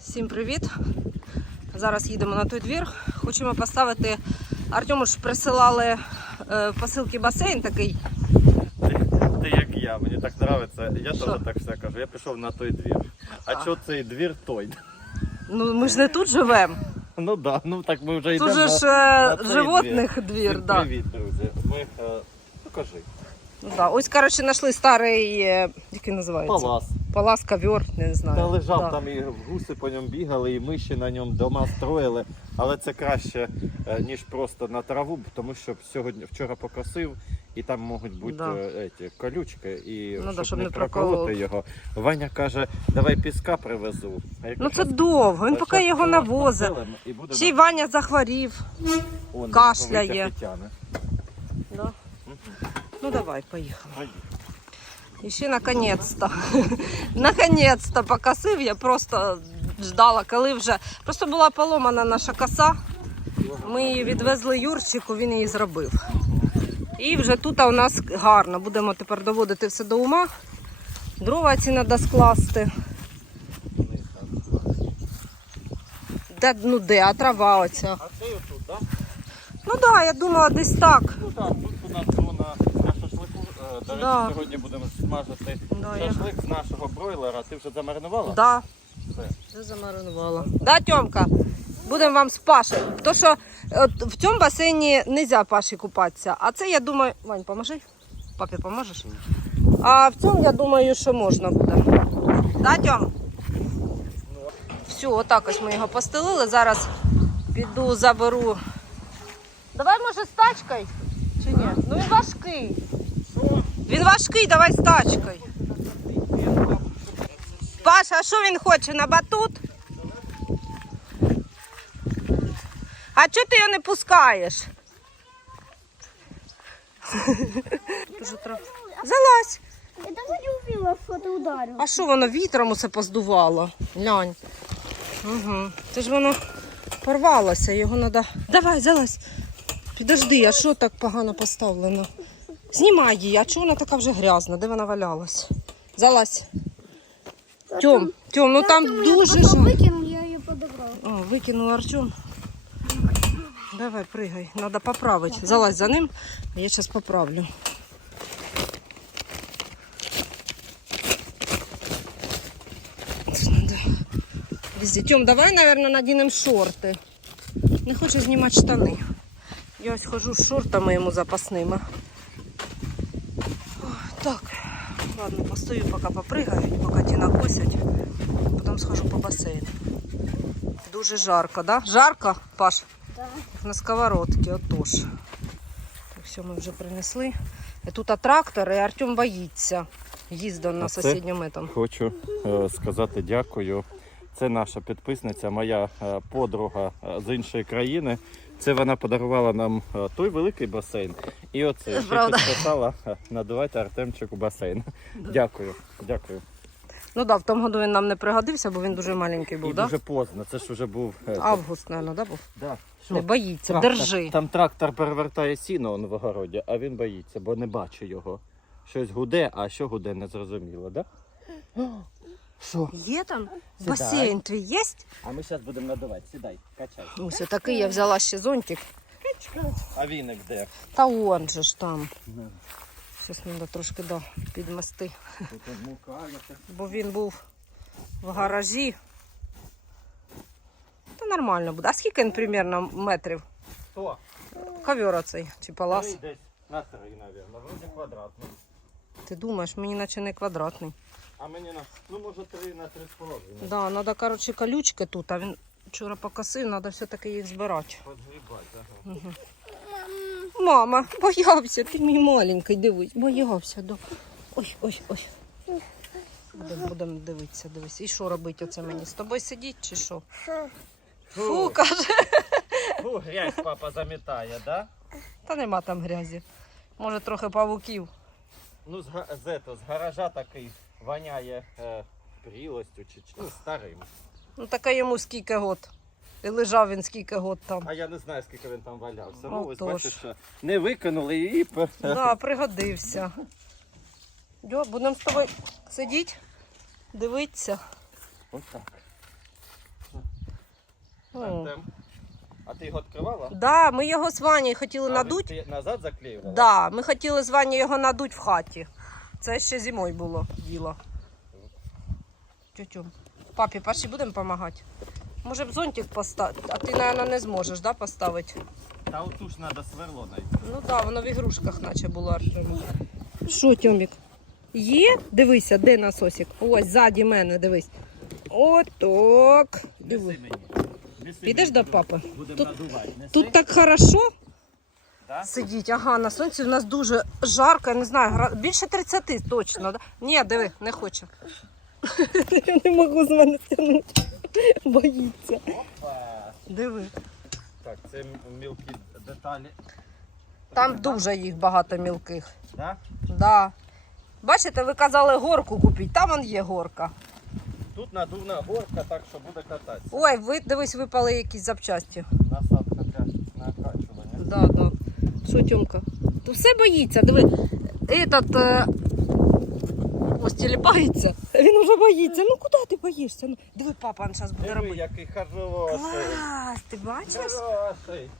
Всім привіт! Зараз їдемо на той двір. Хочемо поставити. Артему ж присилали е, посилки басейн такий. Ти, ти як я, мені так подобається. Я Що? теж так все кажу. Я пішов на той двір. А А. що цей двір той? Ну ми ж не тут живемо. Ну да, ну так ми вже йдемо. Тут же на- ж на е, животних двір. Всім да. Привіт, друзі. Ми е, ну кажи. Ну, да. Ось, коротше, знайшли старий, е, який називається? Палас. Палас, ковер, не знаю. Та лежав Да. там і гуси по ньому бігали, і миші на ньому дома строїли. Але це краще, е, ніж просто на траву, тому що сьогодні вчора покосив, і там можуть бути Да. еті, колючки, і Ну да, щоб, щоб не проколоти його. Ваня каже, давай піска привезу. Я Ну кажу, це довго, він поки його населимо Ще й Ваня захворів. Он, кашляє. Да. Ну давай, поїхали. І ще наконець-то. наконець-то покосив. Я просто ждала, коли вже. Просто була поломана наша коса. Ми її відвезли Юрчику, він її зробив. І вже тут у нас гарно. Будемо тепер доводити все до ума. Дрова ці треба скласти. Де, ну де, а трава оця. А ти отут, так? Ну так, да, я думала, десь так. Ну так, тут у нас зона для шашлику. Е, До речі, Да. сьогодні будемо смажити Да, я- шашлик з нашого бройлера. Ти вже замаринувала? Да. Все. Вже замаринувала. Да, Тьомка? Будемо вам з Паші. То що от, в цьому басейні не можна Паші купатися. А це я думаю. Вань, поможи. Папі поможеш? А в цьому я думаю, що можна буде. Да, Тьом? Все, отак ось ми його постелили. Зараз піду заберу. Давай, може, з тачкою? Чи ні? Ну він важкий. Він важкий, давай з тачкою. Паша, а що він хоче на батут? А чого ти його не пускаєш? Залазь. Я даже не увидела, что ты ударил. А що воно вітром усе поздувало? Глянь. Угу. Це ж воно порвалося, його треба. Давай, залазь. Підожди, а що так погано поставлено? Знімай її, а чого вона така вже грязна? Де вона валялась? Залазь. Тьом, Тьом, ну там дуже жаль. выкинул, я ее подобрал. О, викинув Артем. Давай, прыгай. Надо поправить. Залазь за ним, а я сейчас поправлю. Тьом, давай, наверное, надінемо шорти. Не хочу знімати штани. Я ось хожу з шортами йому запасними. О, Так, ладно, постою, поки попригають, поки ті накосять. Потім схожу по басейну. Дуже жарко, да? Жарко, Паш? Да. На сковородці, отож. Так, все, ми вже принесли. І тут а трактор, і Артем боїться. Їздив на сусідньому этом. Хочу е, сказати дякую. Це наша підписниця, моя е, подруга е, з іншої країни. Це вона подарувала нам е, той великий басейн. І оце ще Правда. підписала е, надавайте Артемчику басейн. Дякую, дякую. Ну так, да, в тому году він нам не пригодився, бо він дуже маленький був, І да? дуже поздно. Це ж вже був е, Август, мабуть, да, був? да. Що? Не боїться, Трактор. держи. Там трактор перевертає сіно он в огороді, а він боїться, бо не бачу його. Щось гуде, а що гуде, не зрозуміло, да? Що? Є там? Сідай. Басейн твій є? А ми зараз будемо надавати. Сідай, качай. Ось такий я взяла ще зонтик. А віник де? Та он же ж там. Зараз треба трошки да, підмести. Бо він був в гаражі. Та нормально буде. А скільки він примерно метрів? Хто? Ковер оцей чи палас? Десь на три, мабуть. Вроді квадратний. Ти думаєш, мені наче не квадратний. А мені на, ну може три на три з половиною. Да, треба, коротше, колючки тут, а він вчора покосив, треба все-таки їх збирати. Ага. Мама, боявся, ти мій маленький, дивись, боявся. Да. Ой, ой, ой. Будемо будем дивитися, дивись. І що робити оце мені? З тобою сидіть чи що? Фу, каже. Фу, грязь папа замітає, да? Та нема там грязі. Може трохи павуків. Ну, з, га- з, з гаража такий воняє е, прілостю чи, чи ну, старим. Ну таке йому скільки год. І лежав він скільки год там. А я не знаю, скільки він там валявся. Ну, ось бачиш, що не викинули і пе- Да, пригодився. Йо, будемо з тобою сидіти, дивитися. Отак. О. Артем. А ти його відкривала? Да, ми його з Ванею хотіли А, надуть. Ти назад заклеювала? Да, ми хотіли з Ванею його надуть в хаті. Це ще зимою було діло. Тютю. Папі, перші будемо допомагати. Може б зонтик поставити, а ти, мабуть, не зможеш да, поставити. Та оту ж треба сверло знайти. Ну так, да, воно в ігрушках наче було. Що, Тьомік? Є? Дивися, де насосик? Ось, ззаді мене, дивись. Неси Диви. мені. Неси Підеш мені, до папи? Будемо Тут- надувати. Неси. Тут так хорошо Да? сидіть. Ага, на сонці у нас дуже жарко, я не знаю, гра- більше 30 точно. Да? Ні, диви, не хоче. Я не можу з мене стягнути. Боїться. Диви. Так, це мілкі деталі. Там дуже їх багато мілких. Да? Да. Бачите, ви казали горку купити, там вон є горка. Тут надувна горка, так що буде кататися. Ой, ви дивись, випали якісь запчасті. Насадка для накачування. Да, да. Що, Тьомка? То все боїться, диви. Этот, е... ось тіліпається. Він вже боїться. Ну куди ти боїшся? Ну, диви, папа він зараз буде робити. який хороший. Клас, ти бачиш? Хороший.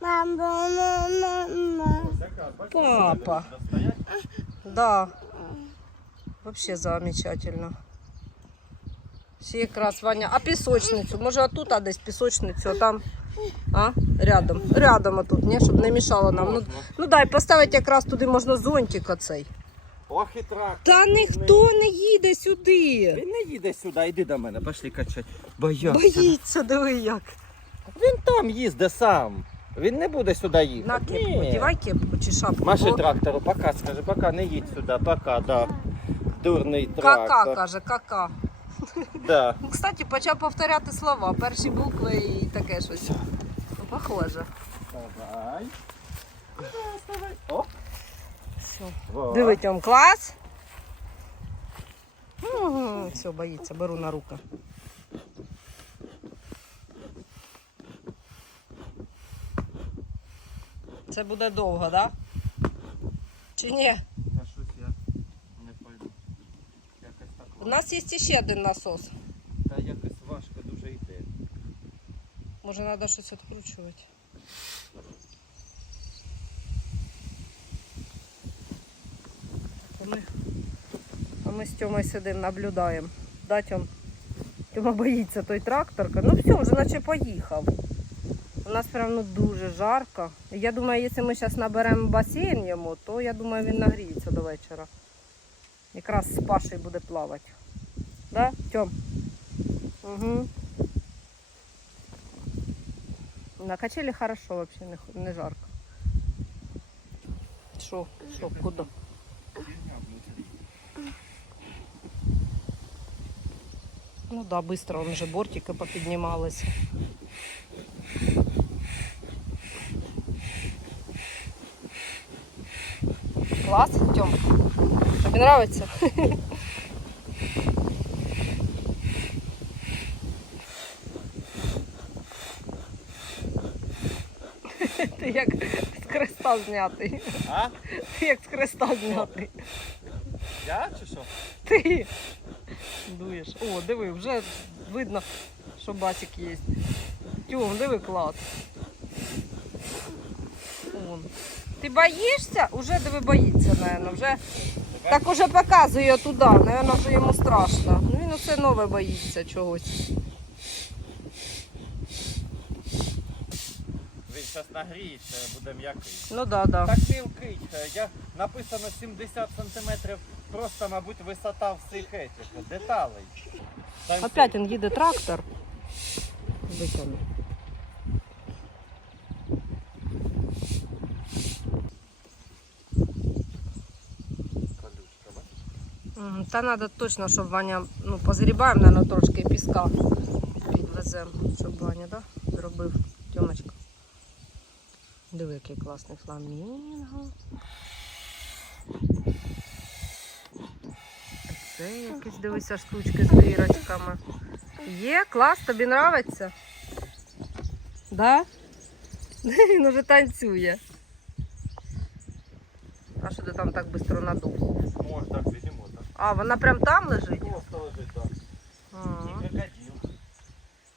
Мама, мама, мама. Папа. Да. Вообще замечательно. Ще якраз Ваня. А пісочницю? Може отут а десь пісочницю, а там. А? Рядом. Рядом отут, ні? Щоб не мішало нам. Ну, ну дай, поставити якраз туди можна зонтик оцей. Ох і трактор. Та ніхто не їде сюди. Він не їде сюди, йди до мене, пошли качай. Боявся. Боїться, диви як. Він там їздить сам. Він не буде сюди На їхати. кепку, Ні. дівай кепку чи шапку. Маши Бо- трактору, пока, скажи, пока не їдь сюди, пока, да. Дурний Кака, каже, кака. Да. Ну, Кстати, почав повторяти слова, перші букви і таке щось. Похоже. Давай. Давай. О, Все. Диви, Тьом, клас. Угу, все, боїться, беру на руки. Це буде довго, так? Да? Чи ні? Та щось я не пойму. Якось так У нас є ще один насос. Та якось важко дуже йти. Може, треба щось відкручувати. А ми, а ми з Тьомою сидимо, наблюдаємо. Да, Тьом? Тьома боїться той тракторка. Ну все, вже наче поїхав. У нас прям ну, дуже жарко. Я думаю, якщо ми зараз наберемо басейн йому, то я думаю, він нагріється до вечора. Якраз з Пашею буде плавати. Да, Тьом? Угу. На качелі хорошо, вообще не, не жарко. Що? Що, куди? Ну да, быстро он вже бортики попіднімалися. Клас, Тьом. Тобі нравиться? Ти як з креста знятий. А? Ти як з креста знятий. Я чи що? Ти дуєш. О, диви, вже видно, що басик є. Тьом, диви клас. Вон. Ти боїшся? Уже диви боїться, напевно. Вже так уже показує туди, напевно, вже йому страшно. Ну він усе нове боїться чогось. Він зараз нагріється, буде м'який. Ну да, да. Так мілкий. Я написано 70 сантиметрів. Просто, мабуть, висота всіх етих деталей. Там Опять він їде трактор. Витягну. Та треба точно, щоб Ваня, ну, позгрібаємо, наверное, трошки піска підвеземо, щоб Ваня, да, зробив Тьомочка. Диви, який класний фламінго. Це якісь, дивися, штучки з дирочками. Є, клас, тобі нравиться? Да? Він уже танцює. А що ти там так швидко надув? Може, так підіймо, так. А, вона прям там лежить? Просто лежить, так. Ага. І крокодил.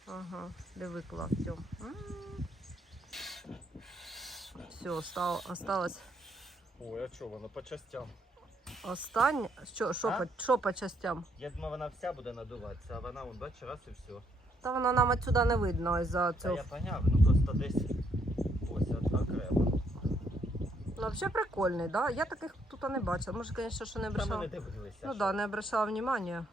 Ага, диви клас, Тьом. Все, осталось Ой, а що, воно по частям? останнє. Що, що, А? по, що по частям? Я думаю, вона вся буде надуватися, а вона, вон, бачиш, раз і все. Та воно нам отсюда не видно із-за Та цього. я поняв, ну просто десь ось от окремо. Ну, взагалі прикольний, да? Я таких тут не бачила. Може, звісно, що не обращала. не дивилися. Ну що. да, не обращала внимання.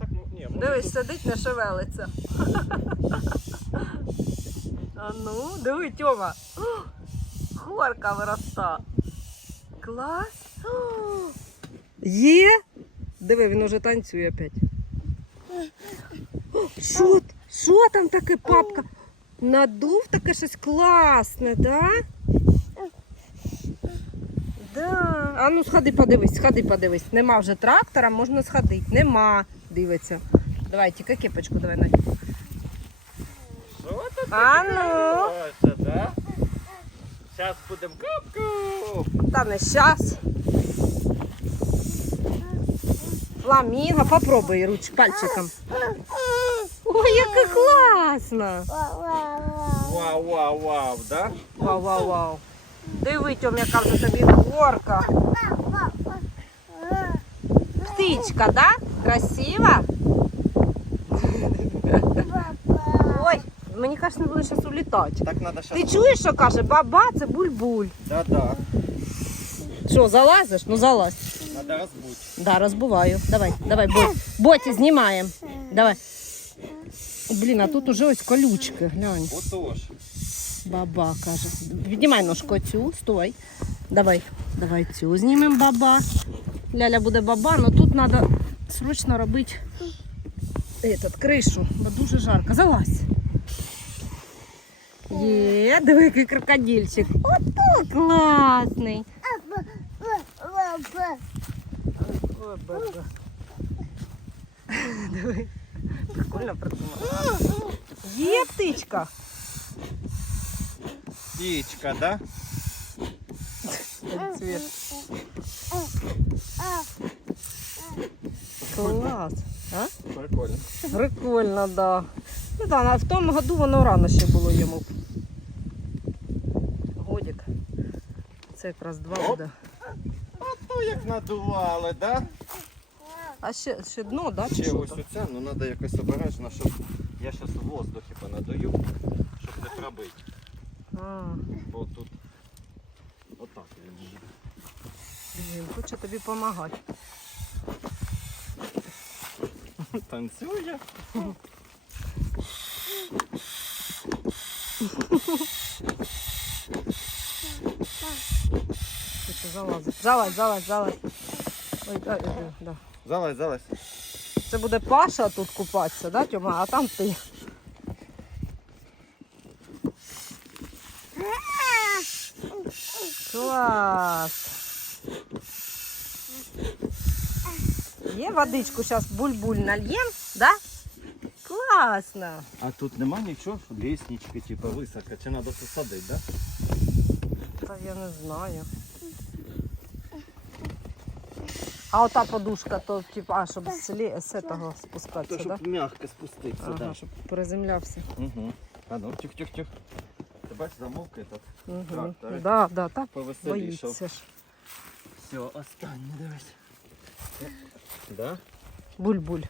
Так, ну, ні, може Дивись, тут- сидить, не шевелиться. А ну, диви, Тьома. О, Хорка вироста. Клас. О, Є? Диви, він уже танцює опять. О, Що, т- що там таке, папка? Надув таке щось класне, да? Да. А ну сходи подивись, сходи подивись. Нема вже трактора, можна сходити. Нема. Дивиться. Давай, тільки кепочку давай на. Що це А ну. да? Зараз будемо капку. Та не щас. Фламінго, попробуй руч пальчиком. Ой, яке класно! Вау, вау, вау, да? Вау, вау, вау. Диви, Тьом, яка вже тобі горка. Птичка, да? Красива? Ой, мені кажется, не буде зараз улітати. Так треба Ти зараз. чуєш, що каже? Баба, це буль-буль. Да, да. Що, залазиш? Ну залазь. Треба розбути. Да, розбиваю. Давай, давай, бот. Боті знімаємо. Давай. Блін, а тут уже ось колючки, глянь. Отож. Баба каже. Піднімай ножку цю, стой. Давай, давай цю знімемо баба. Ляля буде баба, але тут треба срочно робити этот, кришу, бо дуже жарко. Залазь. Є, диви, який крокодильчик. Ото класний. Диви. Прикольно придумала. Є птичка. Птичка, да? Цвет. Клас. А? Прикольно. Прикольно, да. Ну да, а в тому году воно рано ще було йому. Годик. Це якраз два Оп. буде. Ну, як надували, да? А ще, ще дно, да? Ще ось оце, ну треба якось обережно, щоб я зараз у воздухі понадаю, щоб не пробити. А, Бо тут отак він буде. блін, хоче тобі допомагати. Танцює. Хоче залазить. Залазь, залазь, залазь. Ой, ой, ой, да. Залазь, залазь. Це буде Паша тут купатися, да, Тьома? А там ти. Клас. Є водичку зараз буль-буль нальєм, да? Класно. А тут нема нічого, ліснички, типу високо, чи треба посадити, да? Та я не знаю. А ота подушка, то типа, а, щоб з, лі- з этого спускатися, То, да? щоб м'яко спуститися, Ага, да. щоб приземлявся. Угу. А ну, тих-тих-тих. Бачиш, замовк этот. Угу. Да, да, так Повеселішав. боїться ж. Все, останнє дивись. Да? Буль-буль.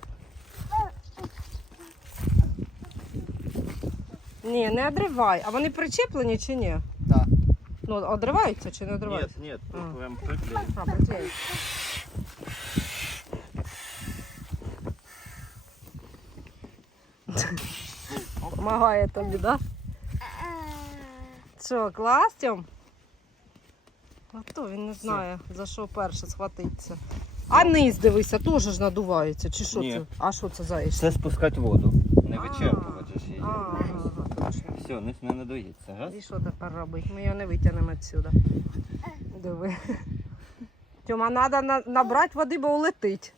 Ні, не одривай. А вони причеплені чи ні? Да. Ну, одриваються чи не Нет, одриваються? нет, А. тут прям приклеїть. А, приклеїть. Помагає тобі, да? Що, клас, Тьом? А то він не знає, за що перше схватиться. А низ дивися, теж ж надувається. Чи що Ні. це? А що це за? Це спускати воду. Не А. вичерпувати ж її. Все, не, не надоїться, раз? І що тепер робити? Ми його не витягнемо відсюди. Диви. Тьома, треба набрати води, бо улетить.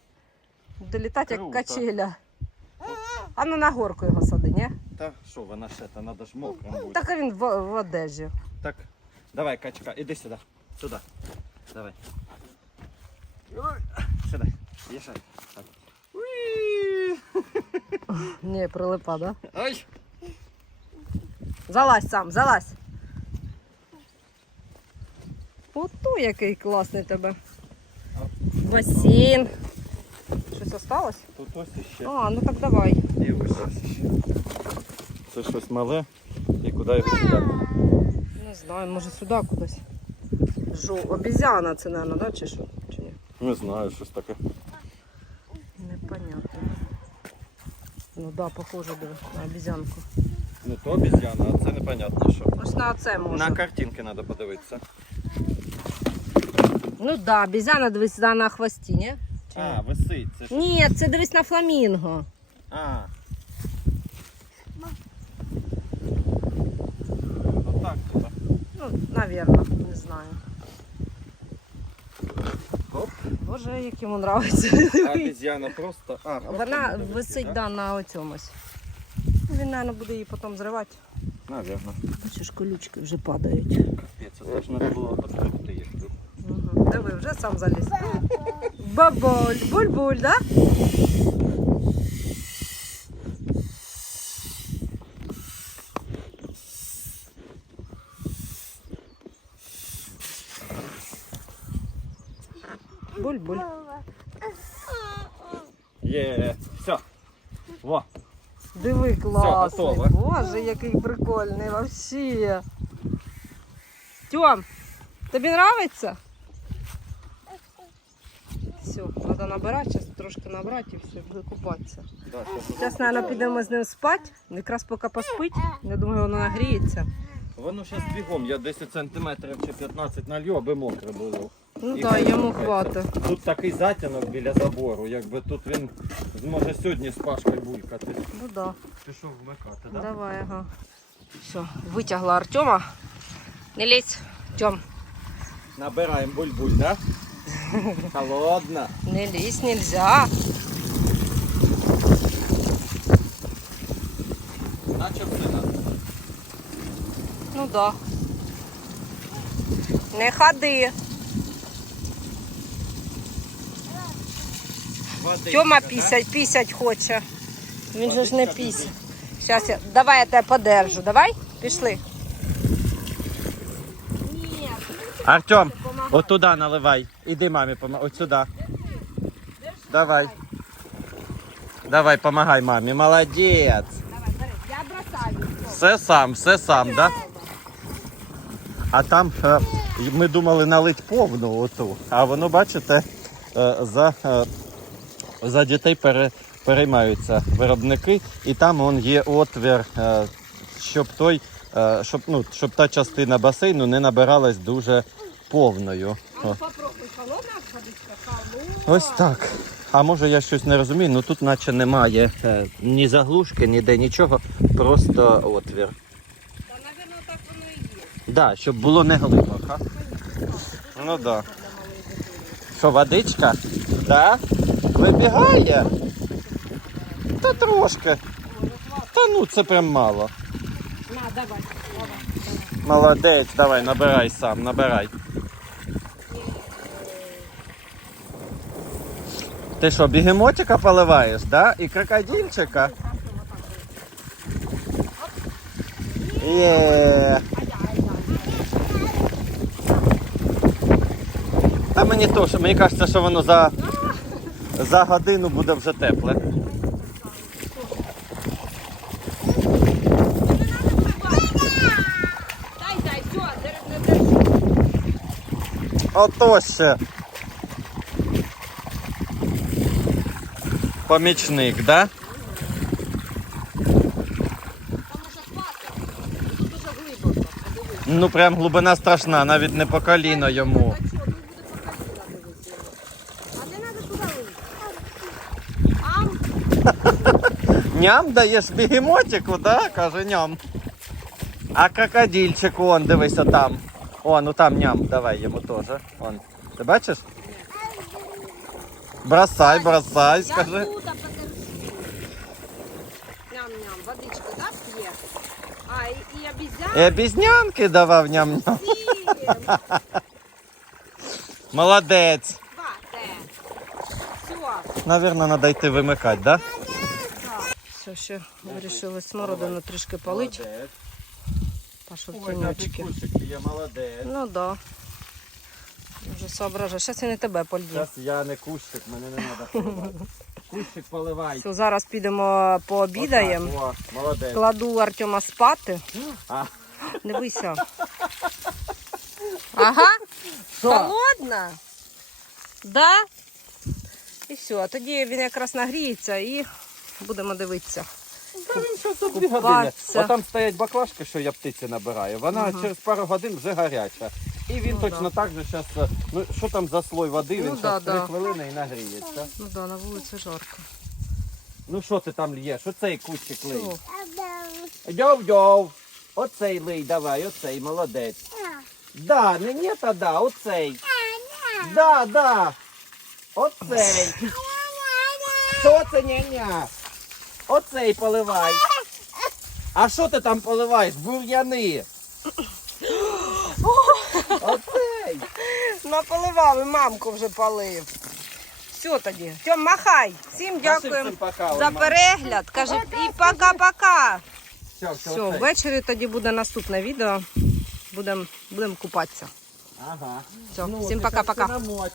Буде літати як Круто. качеля. А ну на горку його сади, ні? Та що вона ще, та треба ж мокрим бути. Так а він в, в одежі. Так, давай, качка, іди сюди. Сюди. Давай. Ой, Сюди. Їжджай. Так. Ні, прилипа, да? Ай! Залазь сам, залазь. Ото який класний тебе. Басейн. Щось осталось? Тут ось іще. А, ну так давай. І ось ось ще. Це щось мале. І куди його сюди? Не знаю, може сюди кудись. Жо, обізяна це, мабуть, да, чи що? Чи ні? Не знаю, щось таке. Непонятно. Ну да, похоже диви, на обізянку. Ну то обіз'яна, а це непонятно що. Ось на оце може. На картинки треба подивитися. Ну да, обізяна дивись да, на хвості, ні? А, висить. Це ж. Ні, це дивись на фламінго. А. Отак тут. Ну, навірно, не знаю. Оп. Боже, як йому нравиться. А обіз'яна просто. А, просто Вона буде висить да? на оцьомусь. Він, мабуть, буде її потім зривати. Навірно. Бачиш, колючки вже падають. Капець, це теж треба було відкрити їх. Угу. Диви, вже сам заліз. Бабуль, буль-буль, да? Буль-буль. Є, все. Во. Диви, класний. готово. Боже, який прикольний вообще. Тьом, тобі нравиться? Все, треба набирати, зараз трошки набрати і все, буде купатися. Да, Зараз, мабуть, підемо з ним спати. Якраз поки поспить. Я думаю, воно нагріється. Воно зараз бігом, я 10 сантиметрів чи 15 налью, аби мокре було. Ну І так, да, йому хватить. Тут такий затінок біля забору, якби тут він зможе сьогодні з Пашкою булькати. Ну так. Да. Пішов вмикати, так? Давай, ага. Все, витягла Артема. Не лізь, Тьом, Набираємо буль-буль, так? Холодна. не лізь, нельзя. Наче все надо. Ну да. Не ходи. Водичка, Тьома пісять, пісять хоче. Він же ж не пісь. Зараз я. Давай я тебе подержу. Давай? Пішли. Артем, от туди наливай. Іди мамі, помагай. От сюди. Давай. Давай, помагай мамі. Молодець. Все сам, все сам, да? А там е, ми думали налить повну оту, а воно, бачите, е, за, е, за дітей пере, переймаються виробники, і там он є отвір, щоб той, щоб, ну, щоб та частина басейну не набиралась дуже повною. А ну попробуй, холодна водичка? Холодна. Ось так. А може я щось не розумію, ну тут наче немає е, ні заглушки, ніде нічого, просто отвір. Та, напевно, так воно і є. Да, щоб було не глибоко. Ну да. Що, водичка? Да? Вибігає? Та трошки. Та ну це прям мало. На, давай. Молодець, давай, набирай сам, набирай. Ти що, бігемотика поливаєш, да? І крокодильчика? Є. Та мені теж, мені кажеться, що воно за, за годину буде вже тепле. Ото ще. Помічник, да? Дуже глибоко. Ну прям глибина страшна, навіть не по коліно йому. Ням даєш бігемотику, да? Каже ням. А крокодильчик, вон, дивися там. О, ну там ням, давай йому теж. Вон. Ти бачиш? Бросай, бросай, скажи. тут, а подержи. Ням-ням, водичка, да, п'є? А, і, і обізнянки давав ням-ням. Молодець. Навірно, треба йти вимикати, да? Все, ще вирішили смородину трішки полить. Молодець. В тіньочки. Ну да. Вже соображаю. Зараз він і тебе польє. Зараз я не кущик, мене не треба поливати. Кущик поливай. Все, зараз підемо пообідаємо. О, Молодець. Кладу Артема спати. А, Дивися. Ага. що? Холодна? Да? І все, а тоді він якраз нагріється і будемо дивитися. Та він що дві години. Купатися. О, там стоять баклажки, що я птиці набираю. Вона через пару годин вже гаряча. І він Ну, точно так же зараз, ну що там за слой води, Ну, він да, зараз да. три хвилини і нагріється. Ну да, на вулиці жарко. Ну що ти там л'єш? Оцей кущик лий. Що? Йов-йов. Оцей лий, давай, оцей, молодець. Да, не ні, та да, оцей. Да, да. Оцей. Що це няня? Оцей поливай. А що ти там поливаєш? Бур'яни. Оцей. Наполивав і мамку вже полив. Все тоді. Тьом, махай. Всім дякуємо всім пока, за перегляд. Каже, і пока-пока. Все, все, Все, ввечері тоді буде наступне відео. Будемо будем купатися. Ага. Все, Ну, всім пока-пока.